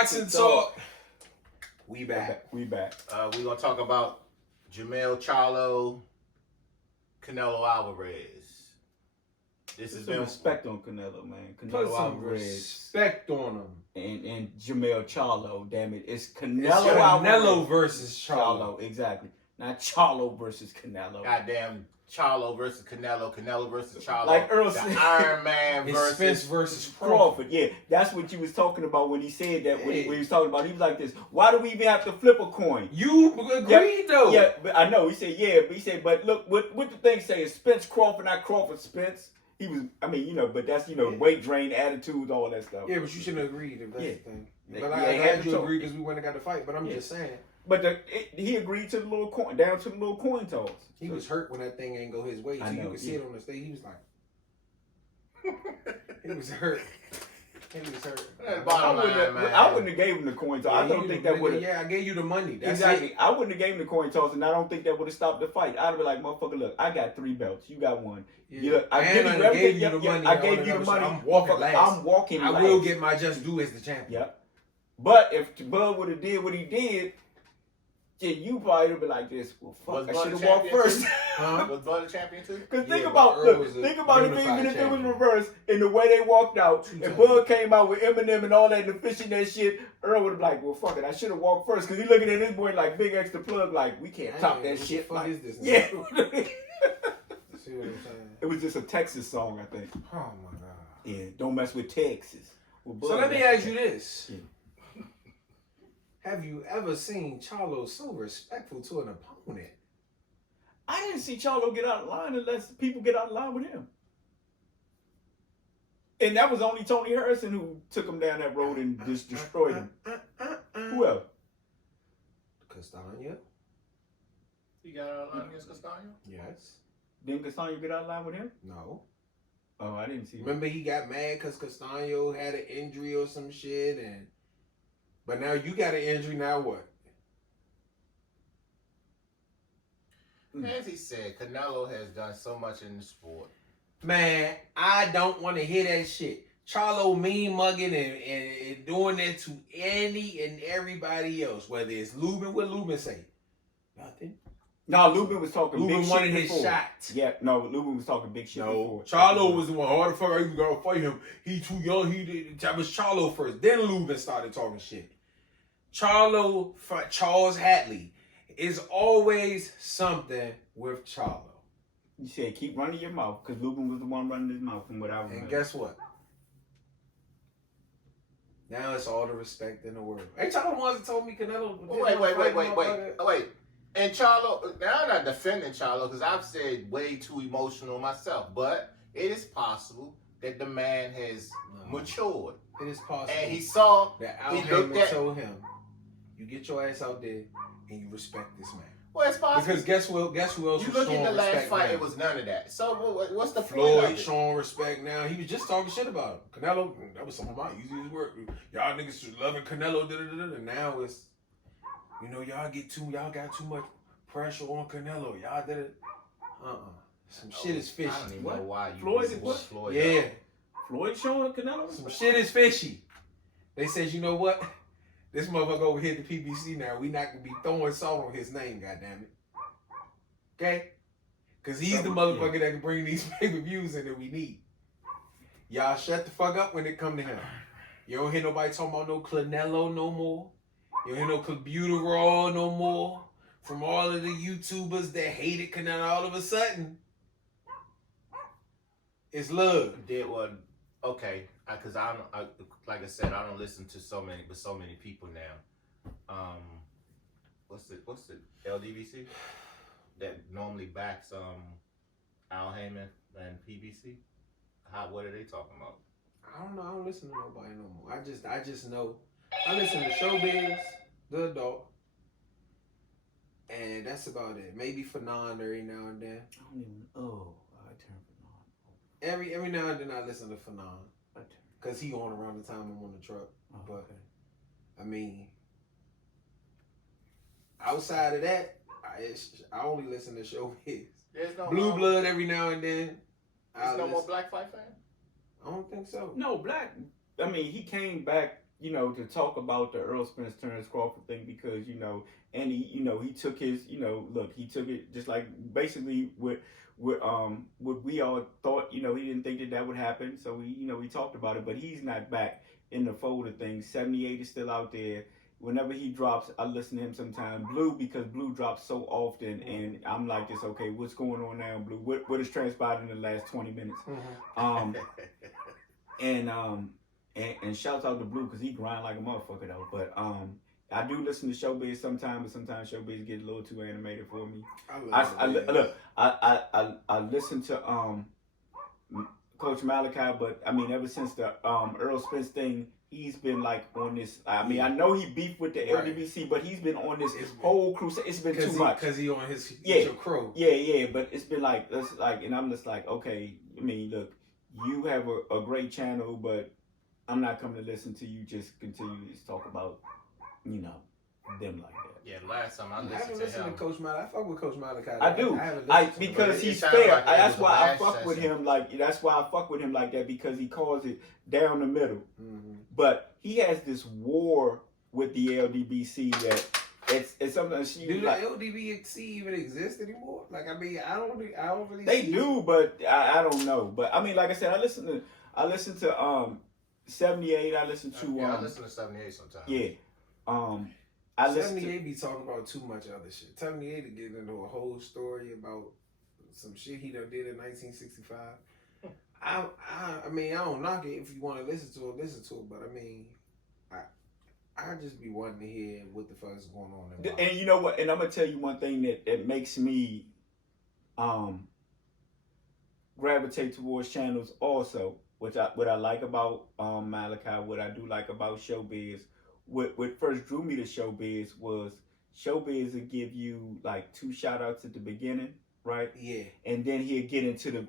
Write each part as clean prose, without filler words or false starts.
Boxing Talk. We back. We back. We're going to talk about Jermell Charlo, Canelo Alvarez. This is some respect on Canelo, man. Put Canelo some Alvarez. respect on him. And Jermell Charlo, damn it. It's Canelo It's Alvarez. Canelo versus Charlo. Exactly. Not Charlo versus Canelo. Goddamn Charlo versus Canelo, Canelo versus Charlo. Like Earl the said. Iron Man It's Spence versus versus Crawford. Yeah, that's what you was talking about when he said that. When he was talking about, he was like this. Why do we even have to flip a coin? You agreed though. Yeah, but I know. He said, yeah, but he said, but look, what the thing say is Spence Crawford, not Crawford Spence. He was, I mean, you know, but that's, you know, weight drain, attitudes, all that stuff. Yeah, but you shouldn't have agreed if that's the thing. But Yeah, I had you agree because we went and got the fight. But I'm just saying. But he agreed to the little coin, down to the little coin toss. He was hurt when that thing ain't go his way. So you could see it on the stage. He was like, he was hurt. He was hurt. I wouldn't have gave him the coin toss. I don't think that would have. Yeah, I gave you the money. That's exactly. It. I wouldn't have gave him the coin toss, and I don't think that would have stopped the fight. I'd have been like, motherfucker, look, I got 3 belts. You got 1. Yeah. I gave you the money. I gave you the money. I'm walking last. I'm walking last. I will get my just due as the champion. Yep. But if Bud would have did what he did, yeah, you probably would have been like this. Well, fuck, I should have walked first. Was Bud a champion too? Because think about if even if it was reversed in the way they walked out, if Bud came out with Eminem and all that and fishing that shit, Earl would have been like, well, fuck it, I should have walked first. Because he looking at this boy like big extra plug, like, we can't top that shit. What the fuck is this? Yeah. See what I'm saying? It was just a Texas song, I think. Oh my god. Yeah, don't mess with Texas. So let me ask you this. Yeah. Have you ever seen Charlo so respectful to an opponent? I didn't see Charlo get out of line unless people get out of line with him. And that was only Tony Harrison who took him down that road and just destroyed him. Who else? Castagna. He got out of line against Castagna? Yes. Didn't Castagna get out of line with him? No. Oh, I didn't see him. Remember he got mad because Castagna had an injury or some shit and... But now you got an injury, now what? As he said, Canelo has done so much in the sport. Man, I don't want to hear that shit. Charlo mean mugging and doing that to any and everybody else. Whether it's Lubin, what Lubin say? Nothing. No, Lubin was talking Lubin big shit wanted his before. shot. Yeah, no, Lubin was talking big shit before. Charlo was the one. How the fuck are you gonna fight him? He too young. That was Charlo first. Then Lubin started talking shit. Charlo fought Charles Hatley. Is always something with Charlo. You said keep running your mouth because Lubin was the one running his mouth from what I remember. And guess what? Now it's all the respect in the world. Ain't y'all the ones that told me Canelo? Wait. And Charlo, now I'm not defending Charlo because I've said way too emotional myself, but it is possible that the man has matured. It is possible. And he saw that Al Heyman told him, you get your ass out there and you respect this man. Well, it's possible. Because guess who else you was look showing at the last respect fight, now? it was none of that. So what's the point Floyd of it? showing respect now. He was just talking shit about him. Canelo, that was some of my easiest work. Y'all niggas loving Canelo, and now it's, y'all got too much pressure on Canelo. Y'all did it. Some shit is fishy. I don't even know why you Floyd support Floyd. Yeah. Floyd showing Canelo? Some shit is fishy. They said, you know what? This motherfucker over here at the PBC now, we not gonna be throwing salt on his name, goddammit. Okay? Because he's the motherfucker that can bring these pay-per-views in that we need. Y'all shut the fuck up when it come to him. You don't hear nobody talking about no Canelo no more. You don't hear no Clebuterol no more. From all of the YouTubers that hated Canelo all of a sudden. It's love. Did what? Okay, because like I said, I don't listen to so many people now. What's the LDVC that normally backs Al Heyman and PBC? What are they talking about? I don't know. I don't listen to nobody no more. I just know. I listen to Showbiz, The Adult, and that's about it. Maybe Fanon every now and then. I don't even. I turn Fanon. Every now and then I listen to Fanon. Because he on around the time I'm on the truck. Oh, but, okay. I mean, outside of that, I only listen to Showbiz. There's no Blue Blood every now and then. There's no more Black Fight fan? I don't think so. No, Black. I mean, he came back to talk about the Earl Spence Terrence Crawford thing because and he took his he took it just like basically what we all thought he didn't think that would happen, so we talked about it, but he's not back in the fold of things. 78 is still out there. Whenever he drops, I listen to him sometime. Blue, because Blue drops so often, and I'm like this. Okay, what's going on now, Blue? What has transpired in the last 20 minutes? And shouts out to Blue because he grind like a motherfucker though. But I do listen to Showbiz sometimes, but sometimes Showbiz get a little too animated for me. I listen to Coach Malachi, but I mean ever since the Earl Spence thing, he's been like on this. I mean, I know he beefed with the LDBC, but he's been on this whole crusade. It's been too much because he on his crow. Yeah. But it's been like and I'm just like, okay. I mean, look, you have a great channel, but I'm not coming to listen to you just continue to talk about them like that. Yeah, last time I haven't listened to Coach Malachi. I fuck with Coach Malachi. I do. Because he's fair. That's why I fuck with him like. That's why I fuck with him like that because he calls it down the middle. Mm-hmm. But he has this war with the LDBC that it's something. Do the LDBC even exist anymore? Like I mean, I don't really. They do, but I don't know. But I mean, like I said, I listen to 78. I listen to I listen to 78 sometimes. Yeah. 78 be talking about too much other shit. 78 to get into a whole story about some shit he done did in 1965. I mean, I don't knock it if you want to listen to it, but I mean, I just be wanting to hear what the fuck is going on. And you know what? And I'm gonna tell you one thing that makes me gravitate towards channels also, what I like about Malachi, what I do like about Showbiz. What first drew me to Showbiz was Showbiz would give you like 2 shout outs at the beginning, right? Yeah. And then he'll get into to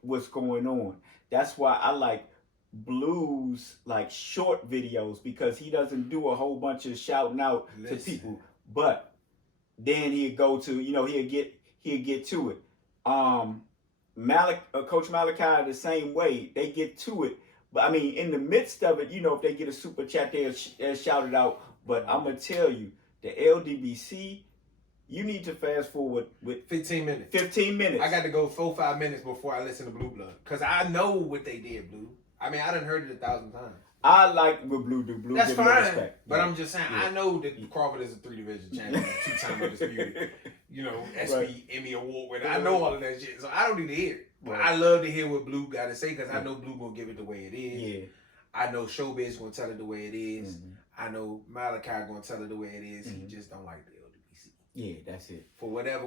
what's going on. That's why I like Blue's like short videos because he doesn't do a whole bunch of shouting out to people. But then he'll go to, he'll get to it. Coach Malachi the same way. They get to it. But I mean, in the midst of it, if they get a super chat, they'll shout it out. But I'm going to tell you, the LDBC, you need to fast forward with 15 minutes. 15 minutes. I got to go 4-5 minutes before I listen to Blue Blood. Because I know what they did, Blue. I mean, I done heard it 1,000 times. I like what Blue do. Blue That's fine. Respect. But I'm just saying, I know that Crawford is a 3-division champion, 2-time undisputed, ESPY, Emmy Award winner. I know all of that shit. So I don't need to hear it. But I love to hear what Blue got to say because I know Blue going to give it the way it is. Yeah. I know Showbiz going to tell it the way it is. Mm-hmm. I know Malachi going to tell it the way it is. Mm-hmm. He just don't like the LDBC. Yeah, that's it. For whatever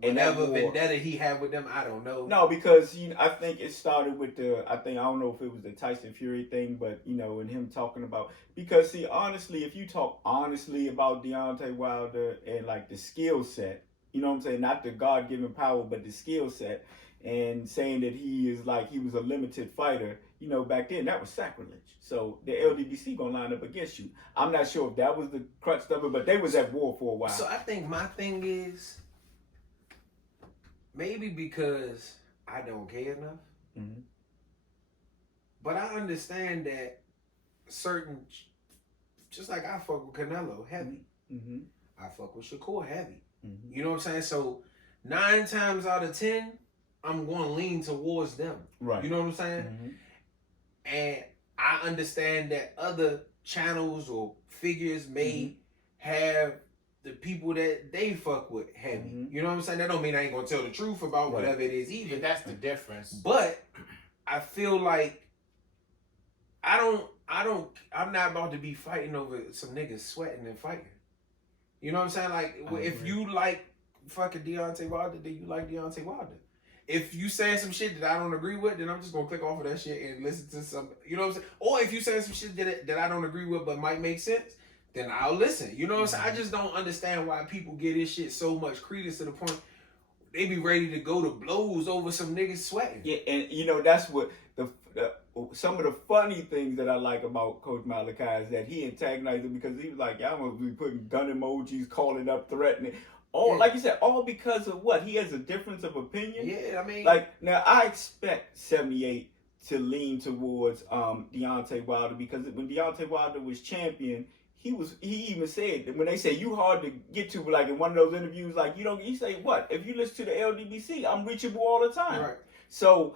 vendetta he had with them, I don't know. No, because I think it started with I don't know if it was the Tyson Fury thing, but and him talking about because see honestly, if you talk honestly about Deontay Wilder and like the skill set, you know what I'm saying, not the God-given power, but the skill set, and saying that he was a limited fighter, back then that was sacrilege. So the LDBC gonna line up against you. I'm not sure if that was the crux of it, but they was at war for a while. So I think my thing is maybe because I don't care enough, mm-hmm. but I understand that certain, just like I fuck with Canelo heavy, mm-hmm. I fuck with Shakur heavy. Mm-hmm. You know what I'm saying? So 9 times out of 10. I'm going to lean towards them. Right. You know what I'm saying? Mm-hmm. And I understand that other channels or figures may have the people that they fuck with heavy. Mm-hmm. You know what I'm saying? That don't mean I ain't going to tell the truth about whatever it is either. Yeah, that's the difference. But I feel like I'm not about to be fighting over some niggas sweating and fighting. You know what I'm saying? Like, if you like fucking Deontay Wilder, then you like Deontay Wilder. If you saying some shit that I don't agree with, then I'm just gonna click off of that shit and listen to some, you know what I'm saying? Or if you saying some shit that I don't agree with but might make sense, then I'll listen. You know what I'm saying? I just don't understand why people give this shit so much credence to the point they be ready to go to blows over some niggas sweating. Yeah, and that's what some of the funny things that I like about Coach Malachi is that he antagonized him because he was like, y'all must be putting gun emojis, calling up, threatening. Like you said, all because of what? He has a difference of opinion? Yeah, I mean... Like, now, I expect 78 to lean towards Deontay Wilder, because when Deontay Wilder was champion, he even said that when they say you hard to get to, like in one of those interviews, like he say what? If you listen to the LDBC, I'm reachable all the time. Right. So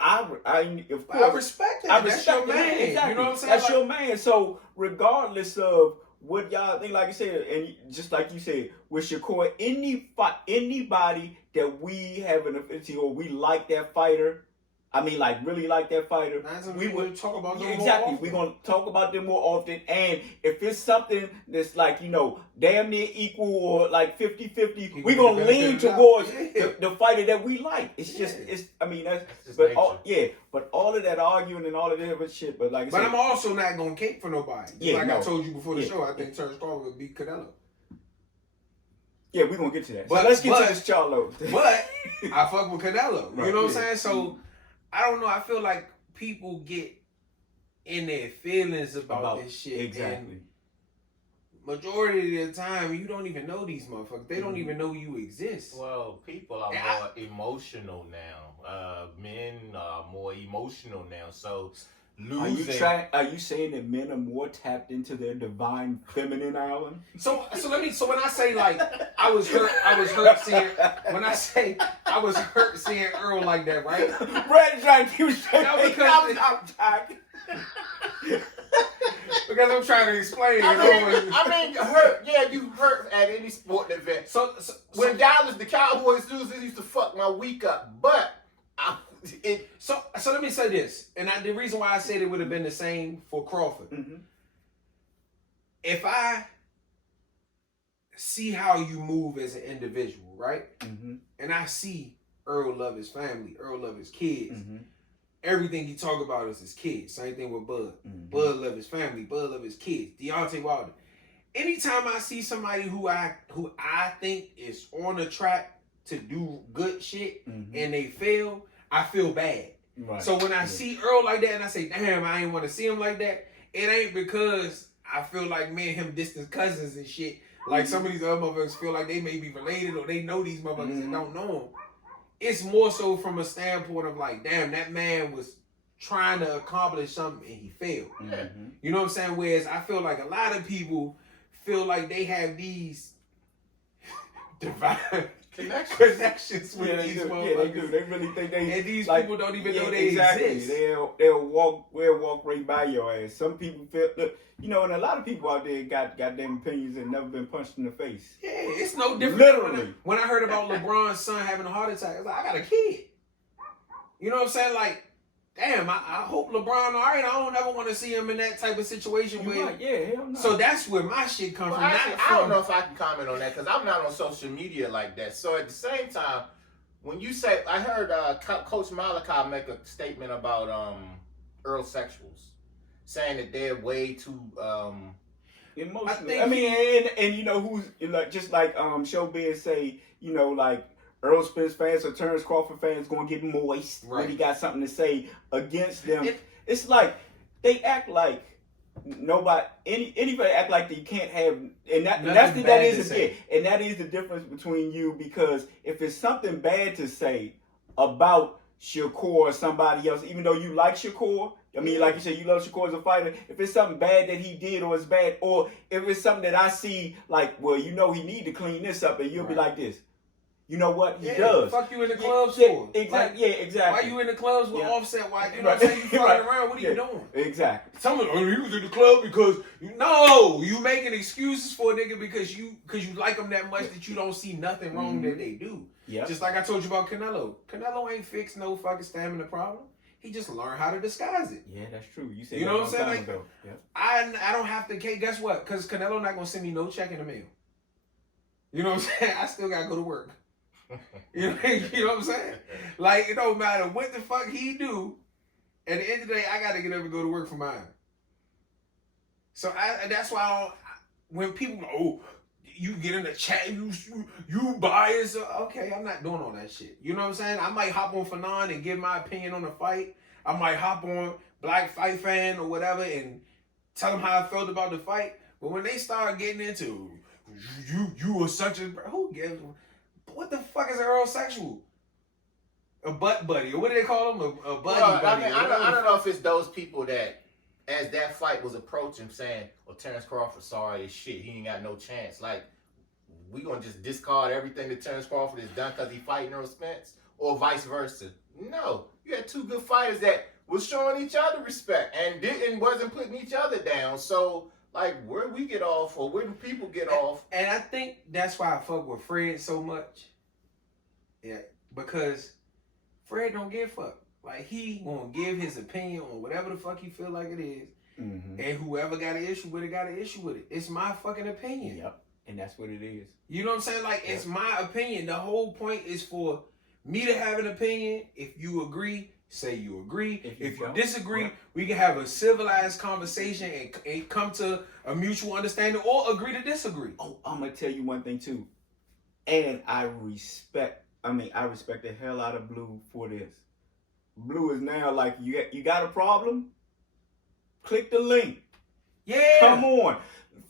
of course I respect it. That's your man. Exactly. You know what I'm saying? That's your man. So regardless of what y'all think, like I said, and just like you said, with Shakur, anybody that we have an affinity or we like that fighter, I mean, like really like that fighter, we would talk about them more exactly. often. We're gonna talk about them more often, and if it's something that's like damn near equal or like 50-50, we're gonna lean towards the fighter that we like. It's just I mean that's but but all of that arguing and all of that other shit. But like I said, I'm also not gonna cape for nobody. I told you before the show, I think Terrence Crawford would beat Canelo. Yeah, we're gonna get to that. But so let's get to this Charlo. But I fuck with Canelo. Right, you know what I'm saying? So I don't know. I feel like people get in their feelings about this shit. Exactly. And majority of the time, you don't even know these motherfuckers. They don't even know you exist. Well, people are more emotional now. Men are more emotional now. So losing. Are you saying that men are more tapped into their divine feminine island? So when I say like I was hurt seeing when I say I was hurt seeing Earl like that, right? Brad is trying to keep straight. No, because because I'm trying to explain. I mean, hurt. Yeah, you hurt at any sporting event. So when Dallas, the Cowboys lose, they used to fuck my week up. But so let me say this, and the reason why I said it would have been the same for Crawford. Mm-hmm. If I see how you move as an individual, right, and I see Earl love his family, Earl love his kids. Everything he talk about is his kids. Same thing with Bud. Bud love his family. Bud love his kids. Deontay Wilder. Anytime I see somebody who I think is on the track to do good shit and they fail, I feel bad. Right. So when I see Earl like that and I say, damn, I ain't want to see him like that, it ain't because I feel like me and him distant cousins and shit. Like some of these other motherfuckers feel like they may be related or they know these motherfuckers and don't know them. It's more so from a standpoint of like, damn, that man was trying to accomplish something and he failed. You know what I'm saying? Whereas I feel like a lot of people feel like they have these divine connections with these motherfuckers. Yeah, they do. They really think they. And these people don't even know they exist. They'll walk right by your ass. Some people feel, and a lot of people out there got goddamn opinions and never been punched in the face. Yeah, it's no different. Literally. When I heard about LeBron's son having a heart attack, I was like, I got a kid. You know what I'm saying? Like, damn, I hope LeBron all right. I don't ever want to see him in that type of situation. Hell no. So that's where my shit comes from. Actually, I don't know if I can comment on that because I'm not on social media like that. So at the same time, when you say, I heard Coach Malachi make a statement about Earl sexuals, saying that they're way too emotional. I mean, and who's just like Showbiz say, like Earl Spence fans or Terrence Crawford fans gonna get moist when he got something to say against them. It's like they act like anybody act like that you can't have, and that is the difference between you, because if it's something bad to say about Shakur or somebody else, even though you like Shakur, I mean, like you said, you love Shakur as a fighter. If it's something bad that he did or it's bad, or if it's something that I see, like, well, he need to clean this up, and you'll be like this. You know what? He does. Fuck you in the clubs for. Exactly. Exactly. Why you in the clubs with Offset? Why you know what I'm saying? You flying around? What are you doing? Exactly. Someone, he was in the club because you making excuses for a nigga because you like him that much that you don't see nothing wrong that they do. Yeah. Just like I told you about Canelo. Canelo ain't fixed no fucking stamina problem. He just learned how to disguise it. Yeah, that's true. You said know what I'm saying? Like, yep. I don't have to. Guess what? Because Canelo not gonna send me no check in the mail. You know what I'm saying? I still gotta go to work. You know what I'm saying? Like, it don't matter what the fuck he do. At the end of the day, I gotta get up and go to work for mine. So that's why when people go, oh, you get in the chat, you bias. Okay, I'm not doing all that shit. You know what I'm saying? I might hop on Fanon and give my opinion on the fight. I might hop on Black Fight Fan or whatever and tell them how I felt about the fight. But when they start getting into you were such a, who gives? What the fuck is Earl sexual? a butt buddy, or what do they call him? A buddy Well, buddy. I don't know if it's those people that, as that fight was approaching, saying, "Well, Terrence Crawford, sorry as shit, he ain't got no chance." Like, we gonna just discard everything that Terrence Crawford has done because he fighting Earl Spence, or vice versa? No, you had two good fighters that was showing each other respect and wasn't putting each other down. So, like, where we get off, or where do people get off? And I think that's why I fuck with Fred so much. Yeah, because Fred don't give a fuck. Like, he gonna give his opinion on whatever the fuck he feel like it is. Mm-hmm. And whoever got an issue with it, got an issue with it. It's my fucking opinion. Yep. And that's what it is. You know what I'm saying? Like, it's my opinion. The whole point is for me to have an opinion. If you agree, say you agree. If you disagree, we can have a civilized conversation and come to a mutual understanding, or agree to disagree. Oh, I'm gonna tell you one thing too. And I respect the hell out of Blue for this. Blue is now like, you got a problem? Click the link. Yeah. Come on.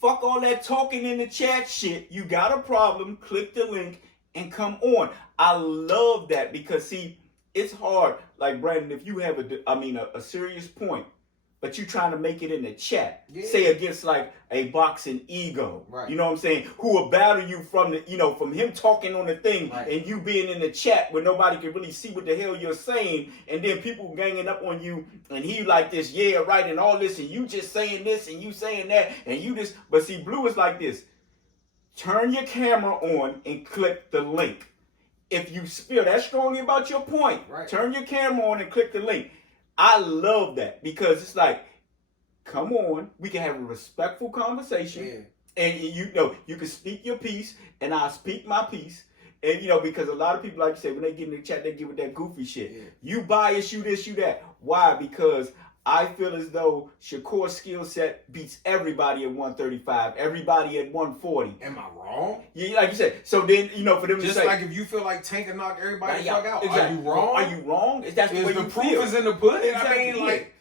Fuck all that talking in the chat shit. You got a problem, click the link and come on. I love that because, see, it's hard. Like, Brandon, if you have a serious point, but you trying to make it in the chat, say against like a boxing ego, right? You know what I'm saying? Who will battle you from from him talking on the thing, right, and you being in the chat where nobody can really see what the hell you're saying, and then people ganging up on you, and he like this, yeah, right, and all this, and you just saying this, and you saying that, and you just, but see, Blue is like this. Turn your camera on and click the link. If you feel that strongly about your point, right, turn your camera on and click the link. I love that because it's like, come on, we can have a respectful conversation, and you can speak your piece, and I'll speak my piece, and because a lot of people, like you say, when they get in the chat, they get with that goofy shit. Yeah. You bias, you this, you that. Why? Because I feel as though Shakur's skill set beats everybody at 135, everybody at 140. Am I wrong? Yeah, like you said. So then, for them just to say, like if you feel like Tank can knock everybody the fuck out, exactly. Are you wrong? Are you wrong? That's the way the you proof feel. is in the pudding. Exactly. I mean, like,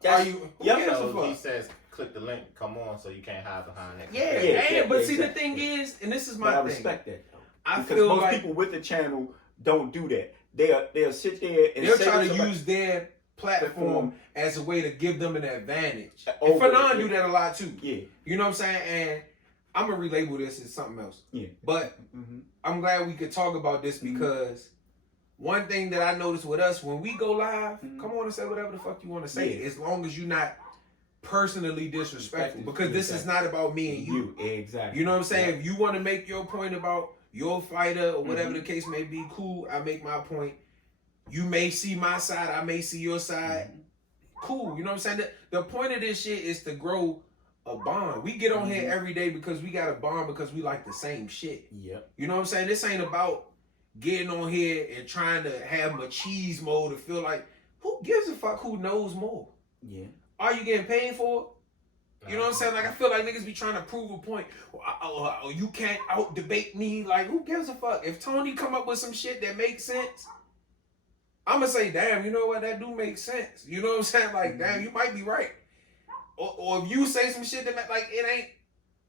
that's, are you? So he says, click the link, come on, so you can't hide behind that. But see, the thing is, and this is my thing. I respect that. I because feel most like people with the channel don't do that. They'll sit there and they'll try to use their platform as a way to give them an advantage. And Fanon do that a lot too. Yeah. You know what I'm saying? And I'm gonna relabel this as something else. Yeah. But I'm glad we could talk about this because one thing that I noticed with us, when we go live, come on and say whatever the fuck you want to say, as long as you're not personally disrespectful. Because this is not about me and you. Exactly. You know what I'm saying? If you want to make your point about your fighter or whatever the case may be, cool, I make my point. You may see my side, I may see your side. Cool, you know what I'm saying? The point of this shit is to grow a bond. We get on here every day because we got a bond because we like the same shit. Yep. You know what I'm saying? This ain't about getting on here and trying to have machismo mode to feel like, who gives a fuck who knows more? Yeah. Are you getting paid for it? You know what I'm saying? Like, I feel like niggas be trying to prove a point. You can't out debate me. Like, who gives a fuck? If Tony come up with some shit that makes sense, I'm gonna say, damn, you know what? That do make sense. You know what I'm saying? Like, damn, you might be right. Or if you say some shit that like it ain't,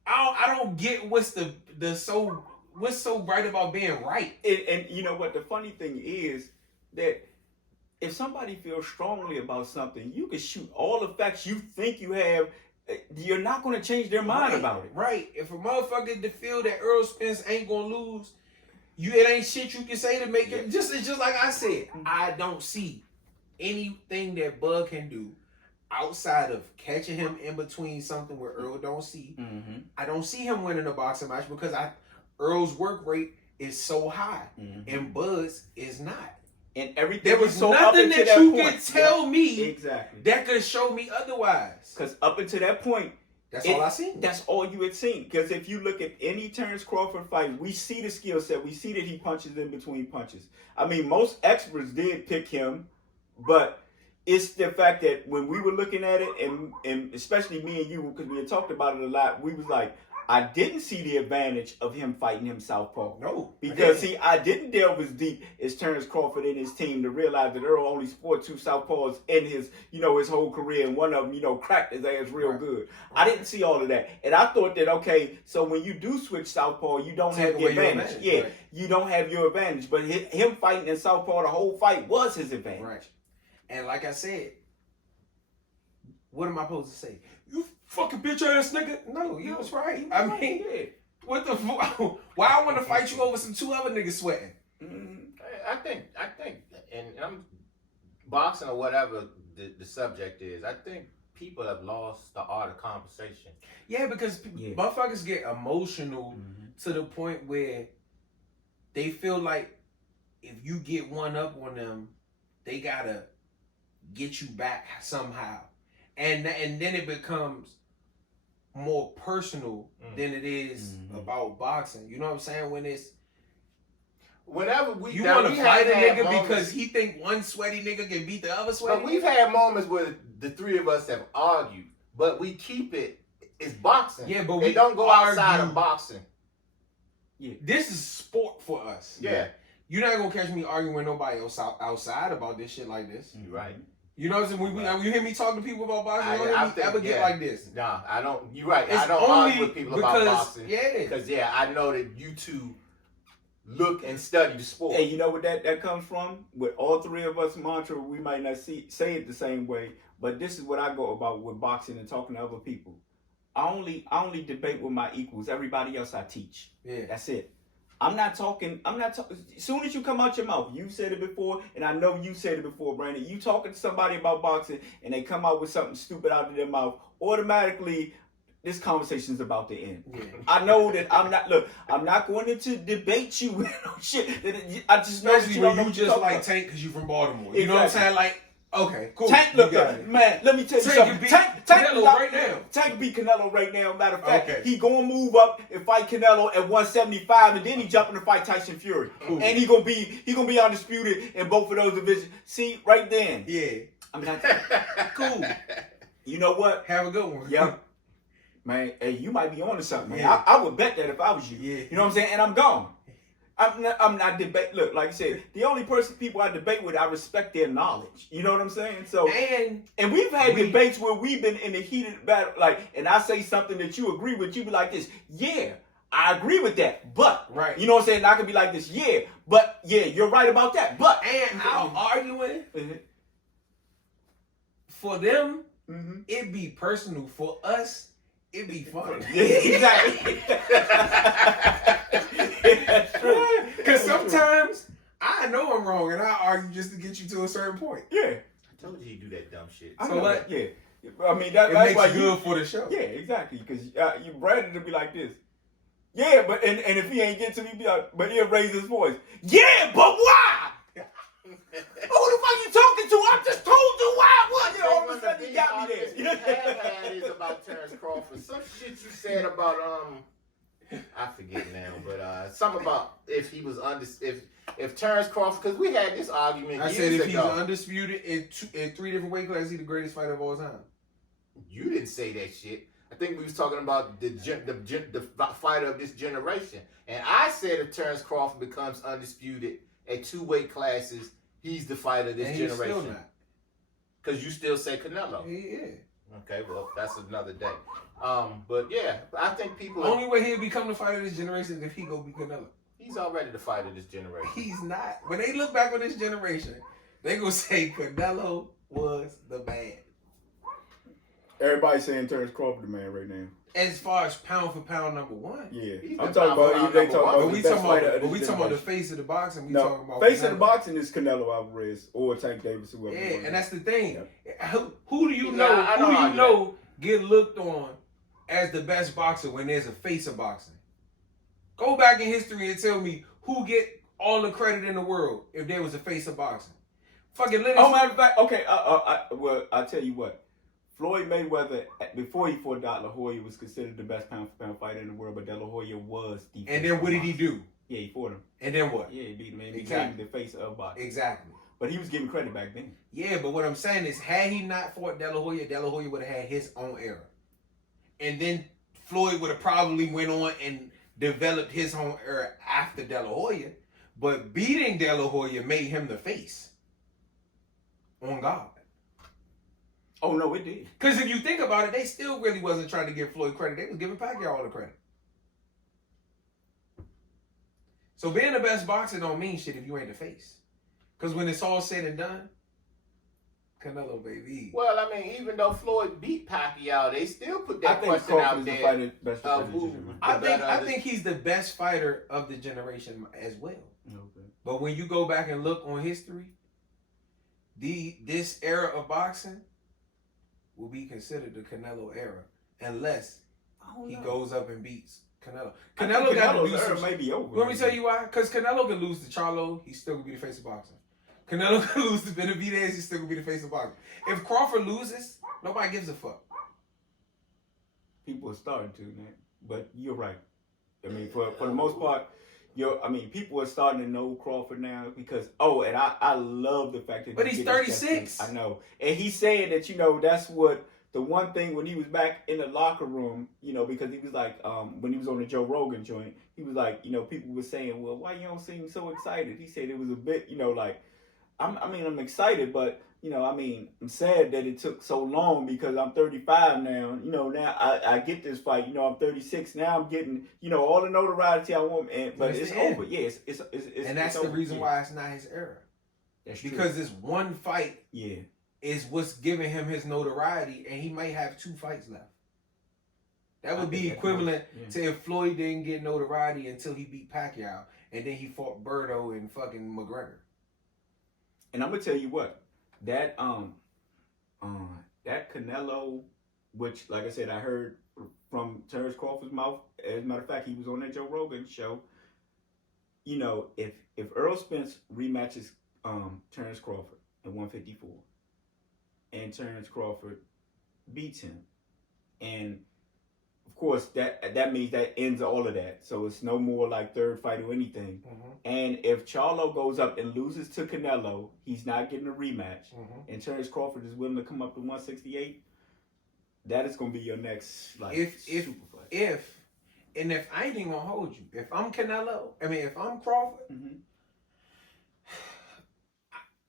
I don't get what's so right about being right. And you know what? The funny thing is that if somebody feels strongly about something, you can shoot all the facts you think you have. You're not gonna change their mind about it. Right. If a motherfucker to feel that Earl Spence ain't gonna lose, it ain't shit you can say to make it. It's just like I said, I don't see anything that Bud can do outside of catching him in between something where Earl don't see. I don't see him winning a boxing match because Earl's work rate is so high and Bud's is not. And everything there was so nothing that you could tell me exactly that could show me otherwise. Because up until that point, that's all I seen. That's all you had seen. Because if you look at any Terrence Crawford fight, we see the skill set. We see that he punches in between punches. I mean, most experts did pick him, but it's the fact that when we were looking at it, and especially me and you, because we had talked about it a lot, we was like, I didn't see the advantage of him fighting him southpaw. No. Because, see, I didn't delve as deep as Terrence Crawford and his team to realize that Earl only sport 2 southpaws in his, his whole career, and one of them, cracked his ass real good. I didn't see all of that. And I thought that, okay, so when you do switch southpaw, you don't have the advantage. Yeah, right. You don't have your advantage. But him fighting in southpaw the whole fight was his advantage. Right. And like I said, what am I supposed to say? You fucking bitch ass nigga. No, you was right. I mean, what the fuck? Why I want to fight you over some 2 other niggas sweating? I think, and I'm boxing or whatever the subject is. I think people have lost the art of conversation. Yeah, because motherfuckers get emotional to the point where they feel like if you get one up on them, they gotta get you back somehow. And then it becomes more personal than it is about boxing. You know what I'm saying? When it's whenever you want to fight a nigga because he think one sweaty nigga can beat the other sweaty. But we've had moments where the 3 of us have argued, but we keep it's boxing. Yeah, but they don't go outside of boxing. Yeah, this is sport for us. Yeah. You're not gonna catch me arguing with nobody else outside about this shit like this. You're right. You know what I'm saying? When you hear me talk to people about boxing, you don't hear me ever get like this. Nah, I don't. You're right. I don't argue with people about boxing. Yeah. Because, I know that you two look and study the sport. And you know what that comes from? With all 3 of us mantra, we might not say it the same way, but this is what I go about with boxing and talking to other people. I only debate with my equals. Everybody else I teach. Yeah. That's it. I'm not talking. As soon as you come out your mouth, you said it before, and I know you said it before, Brandon. You talking to somebody about boxing, and they come out with something stupid out of their mouth, automatically, this conversation's about to end. Yeah. I know that I'm not. Look, I'm not going into debate you with no shit. I just know especially when you just like Tank because you from Baltimore. You know what I'm saying? Like. Okay, cool. Tank, look, man, let me tell you something. Tank Canelo right now. Tank beat Canelo right now. Matter of fact, he gonna move up and fight Canelo at 175, and then he jumping to fight Tyson Fury, and he gonna be undisputed in both of those divisions. See, right then. Yeah, I'm not cool. You know what? Have a good one. Yeah, man. Hey, you might be on to something, man. Yeah. I would bet that if I was you. Yeah. You know what I'm saying? And I'm gone. I'm not debate. Look, like I said, the only people I debate with, I respect their knowledge. You know what I'm saying? So and we've had debates where we've been in a heated battle, and I say something that you agree with, you be like this, yeah, I agree with that, but you know what I'm saying? And I can be like this, yeah, but yeah, you're right about that, but and I'm arguing for them. It be personal. For us, it be fun. Yeah, exactly. Because sometimes I know I'm wrong and I argue just to get you to a certain point. Yeah. I told you he'd do that dumb shit. So what? Yeah. I mean, that's why good for the show. Yeah, exactly. Because you Brandon to be like this. Yeah, but and if he ain't get to me, be like, but he'll raise his voice. Yeah, but why? Who the fuck you talking to? I just told you why it was. All of a sudden, you got me there. You had is about Terrence Crawford. Some shit you said about I forget now, but something about if he was if Terrence Crawford, because we had this argument. I said if he's undisputed in 3 different weight classes, he's the greatest fighter of all time. You didn't say that shit. I think we was talking about the fighter of this generation, and I said if Terrence Crawford becomes undisputed at 2 weight classes, he's the fighter of this generation. Still not. Because you still say Canelo. Yeah. Okay, well that's another day. But yeah, I think people. Only way he'll become the fighter of this generation is if he go be Canelo. He's already the fighter of this generation. He's not. When they look back on this generation, they gonna say Canelo was the man. Everybody's saying Terrence Crawford the man right now. As far as pound for pound number 1. Yeah. I'm talking about they talking about we talking about the face of the boxing. We talking about face of the boxing is Canelo Alvarez or Tank Davis, whoever. Yeah, and that's the thing. Yeah. Who do you know? Who do you know get looked on as the best boxer when there's a face of boxing? Go back in history and tell me who get all the credit in the world if there was a face of boxing. Fucking Lennox. Oh, matter of fact, okay. Well, I'll tell you what. Floyd Mayweather, before he fought De La Hoya, was considered the best pound-for-pound fighter in the world, but De La Hoya was the And then what did he do? Yeah, he fought him. And then what? Yeah, he beat him and became the face of boxing. Exactly. But he was getting credit back then. Yeah, but what I'm saying is, had he not fought De La Hoya would have had his own era. And then Floyd would have probably went on and developed his own era after De La Hoya. But beating De La Hoya made him the face. On God. Oh, no, it did. Because if you think about it, they still really wasn't trying to give Floyd credit. They was giving Pacquiao all the credit. So being the best boxer don't mean shit if you ain't the face. Because when it's all said and done, Canelo, baby. Well, I mean, even though Floyd beat Pacquiao, they still put that question out there. I think he's the best fighter of the generation as well. Okay. But when you go back and look on history, this era of boxing will be considered the Canelo era unless he goes up and beats Canelo. Canelo got to lose. Era may be over. Let me tell you why. Because Canelo can lose to Charlo, he's still gonna be the face of boxing. Canelo can lose to Benavidez, he's still gonna be the face of boxing. If Crawford loses, nobody gives a fuck. People are starting to, man. But you're right. I mean, for the most part, people are starting to know Crawford now because and I love the fact that. But he's 36. I know, and he's saying that that's what the one thing when he was back in the locker room, because he was like, when he was on the Joe Rogan joint, he was like, people were saying, well, why you don't seem so excited? He said it was a bit, like, I'm excited, but I'm sad that it took so long because I'm 35 now. Now I get this fight. I'm 36 now. I'm getting all the notoriety I want, but it's over. Yeah, it's and that's the reason why it's not his era. That's because true. this one fight is what's giving him his notoriety, and he might have 2 fights left. That would be equivalent to if Floyd didn't get notoriety until he beat Pacquiao, and then he fought Berto and fucking McGregor. And I'm gonna tell you what. That that Canelo, which like I said, I heard from Terrence Crawford's mouth. As a matter of fact, he was on that Joe Rogan show. If Earl Spence rematches Terrence Crawford at 154, and Terrence Crawford beats him, and of course that means that ends all of that. So it's no more like third fight or anything. Mm-hmm. And if Charlo goes up and loses to Canelo, he's not getting a rematch. Mm-hmm. And Terrence Crawford is willing to come up to 168. That is going to be your next super fight. If I ain't even gonna hold you, if I'm if I'm Crawford, mm-hmm.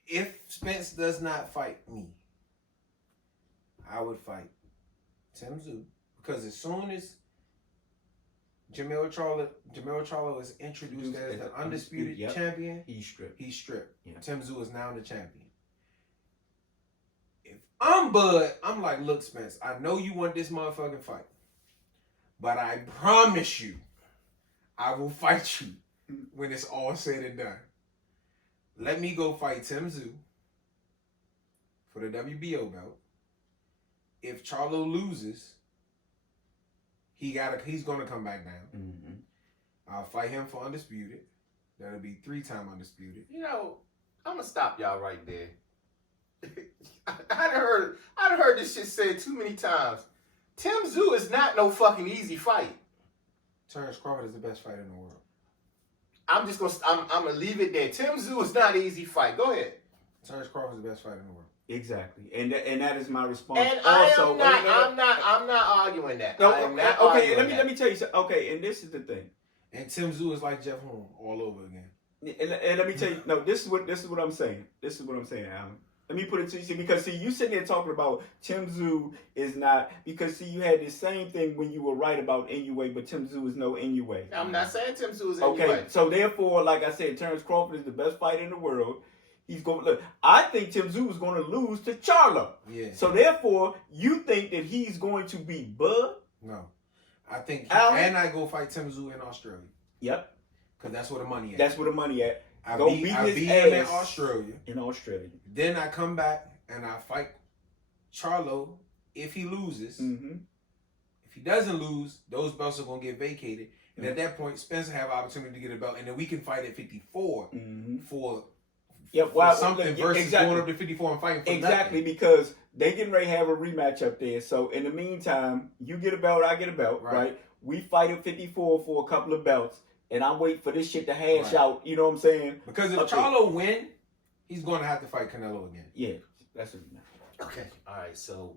if Spence does not fight me, I would fight Tim Tszyu. Because as soon as Jermell Charlo is introduced as the undisputed champion, he's stripped. Yeah. Tim Tszyu is now the champion. If I'm Bud, I'm like, look, Spence, I know you want this motherfucking fight, but I promise you, I will fight you when it's all said and done. Let me go fight Tim Tszyu for the WBO belt. If Charlo loses, he's gonna come back down. Mm-hmm. I'll fight him for undisputed. That'll be 3-time undisputed. I'm gonna stop y'all right there. I done heard this shit said too many times. Tim Tszyu is not no fucking easy fight. Terrence Crawford is the best fighter in the world. I'm gonna leave it there. Tim Tszyu is not an easy fight. Go ahead. Terrence Crawford is the best fighter in the world. Exactly, and that is my response. And also, I'm not arguing that. No, okay, let me tell you something. Okay, and this is the thing. And Tim Tszyu is like Jeff Horn all over again. And let me tell you, no, this is what I'm saying. This is what I'm saying, Alan. Let me put it to you, because you sitting there talking about Tim Tszyu is not, because you had the same thing when you were right about Inoue, but Tim Tszyu is no Inoue. I'm not saying Tim Tszyu is Inoue. Okay, so therefore, like I said, Terrence Crawford is the best fighter in the world. He's going to look. I think Tim Tszyu is going to lose to Charlo. Yeah. So therefore, you think that he's going to beat Bud? No, I think. And I go fight Tim Tszyu in Australia. Yep. Because that's where the money at. That's where the money at. I beat him in Australia. In Australia. Then I come back and I fight Charlo if he loses. Mm-hmm. If he doesn't lose, those belts are going to get vacated. And at that point, Spencer have opportunity to get a belt, and then we can fight at 54 for. Something versus going up to 54 and fighting for nothing. Because they getting ready to have a rematch up there. So in the meantime, you get a belt, I get a belt, right? We fight at 54 for a couple of belts, and I'm waiting for this shit to hash out. You know what I'm saying? Because if Charlo win, he's going to have to fight Canelo again. Yeah, that's what. Okay. All right. So,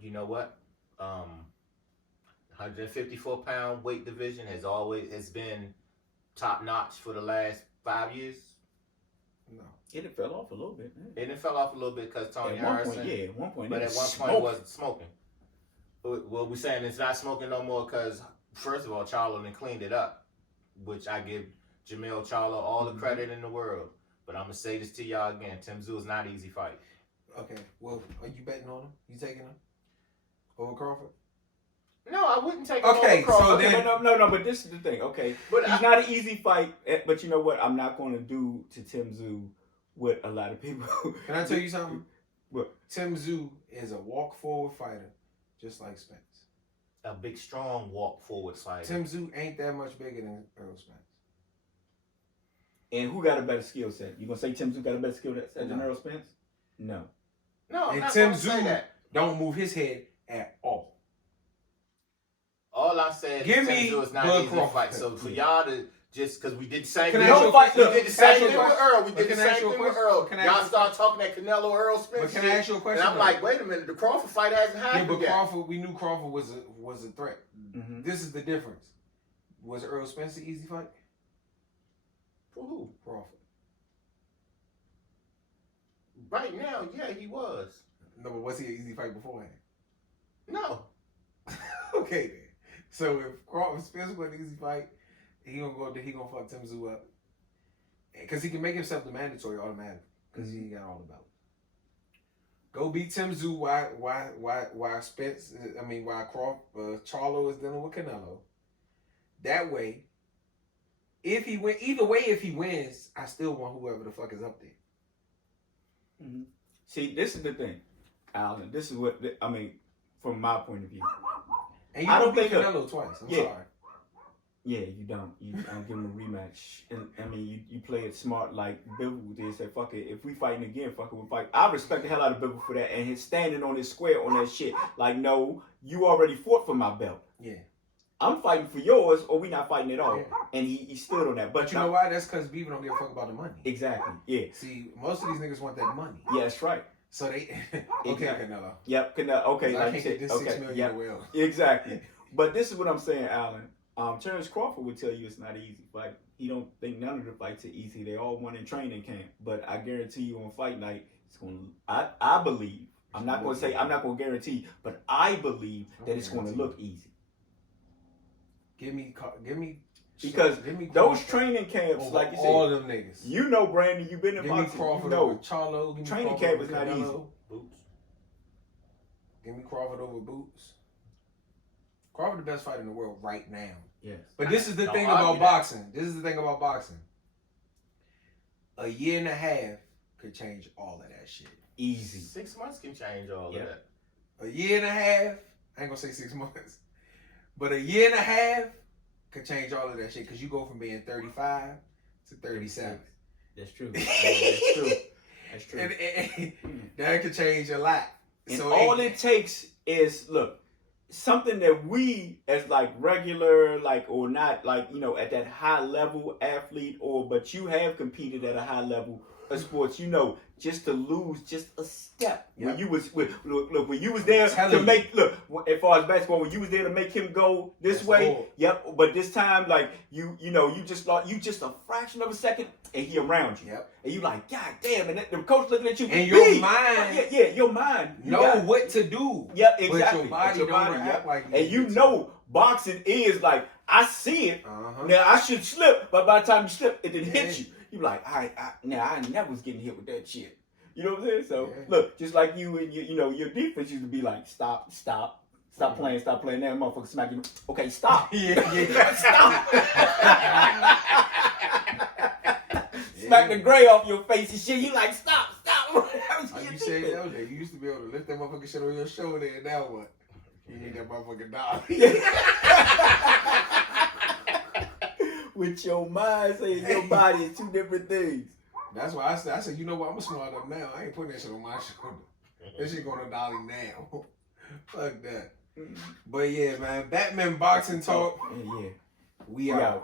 you know what? 154-pound weight division has been top notch for the last 5 years. No. It fell off a little bit, man. And it fell off a little bit because Tony At one Harrison. point, yeah, at one point. But at one point, it wasn't smoking. Well, we're saying it's not smoking no more because, first of all, Charlo then cleaned it up, which I give Jamel Charlo all the credit in the world. But I'm going to say this to y'all again. Tim Tszyu is not an easy fight. Okay, well, are you betting on him? You taking him over Crawford? No, I wouldn't take him Okay, over Crawford. so then... No, but this is the thing, okay? But he's not an easy fight, but you know what? I'm not going to do to Tim Tszyu what a lot of people... Can I tell you something? What? Tim Tszyu is a walk-forward fighter, just like Spence. A big, strong walk-forward fighter. Tim Tszyu ain't that much bigger than Earl Spence. And who got a better skill set? You going to say Tim Tszyu got a better skill set than Earl Spence? No. No, I'm and not Tim gonna say Tszyu that. don't move his head at all. All I said is Tim Tszyu is not an easy fight. So for y'all to just because we did the same thing. We did the same thing with Earl. We did the same thing with Earl. Y'all start talking that Canelo Earl Spence. But can I ask you a question? And I'm like, wait a minute, the Crawford fight hasn't happened but yet. Crawford, we knew Crawford was a threat. Mm-hmm. This is the difference. Was Earl Spence an easy fight? For who? Crawford. Right now, yeah, he was. No, but was he an easy fight beforehand? No. Okay then. So if Crawford Spence was an easy fight, he gonna go up there, he gonna fuck Tim Tszyu up. Because he can make himself the mandatory automatically. Because he ain't got all the belts. Go beat Tim Tszyu why Spence, why Charlo is dealing with Canelo. That way, if he wins, I still want whoever the fuck is up there. Mm-hmm. See, this is the thing, Alan. This is what from my point of view. And you don't beat Canelo twice. I'm sorry. Yeah, you don't. You don't give him a rematch. And you play it smart like Bivol did. Say, fuck it. If we fighting again, fuck it, we'll fight. I respect the hell out of Bivol for that. And his standing on his square on that shit. Like, no, you already fought for my belt. Yeah. I'm fighting for yours, or we not fighting at all. Yeah. And he stood on that. But you know why? That's because Bivol don't give a fuck about the money. Exactly. Yeah. See, most of these niggas want that money. Yeah, that's right. So they okay, Canelo. Yep, Canelo. Okay, like I can't get this $6 million yep. Well. Exactly. But this is what I'm saying, Alan. Terrence Crawford would tell you it's not an easy fight. He don't think none of the fights are easy. They all won in training camp. But I guarantee you on fight night, it's gonna. I believe. I'm not gonna guarantee, but I believe that it's gonna look easy. Give me. Because those training camps, like you said, all them niggas. You know, Brandon, you've been in boxing. Give me Crawford over Charlo. Training camp is not easy. Boots. Give me Crawford over Boots. Crawford the best fighter in the world right now. Yes. But this is the thing about boxing. This is the thing about boxing. A year and a half could change all of that shit. Easy. 6 months can change all of that. A year and a half. I ain't gonna say 6 months. But a year and a half could change all of that shit because you go from being 35 to 37. That's true. That's true. That's true. And that could change a lot. And so all it takes is, look, something that we as like regular, like, or not like, you know, at that high level athlete, but you have competed at a high level of sports, you know, just to lose just a step. Yep. When you was when you was there to make as far as basketball, when you was there to make him go this way, cool. Yep. But this time, like you just a fraction of a second, and he around you. Yep. And you like, God damn, and the coach looking at you, and your mind, your mind know what to do. Yep, exactly. But your body don't react like and you know, boxing is like, I see it. Now I should slip, but by the time you slip, it didn't hit you. You like, I never was getting hit with that shit. You know what I'm saying? So look, just like you and your defense used to be like, stop playing. That motherfucker smack you. Okay, stop. Stop. Smack the gray off your face and shit. You like, stop. Like you said the other day, you used to be able to lift that motherfucking shit on your shoulder, and now what? You need that motherfucking dog. With your mind saying your body is two different things. That's why I said, you know what, I'm smart up now. I ain't putting that shit on my shoulder. That shit going to dolly now. Fuck that. But yeah, man, Batman boxing talk. Yeah. We out.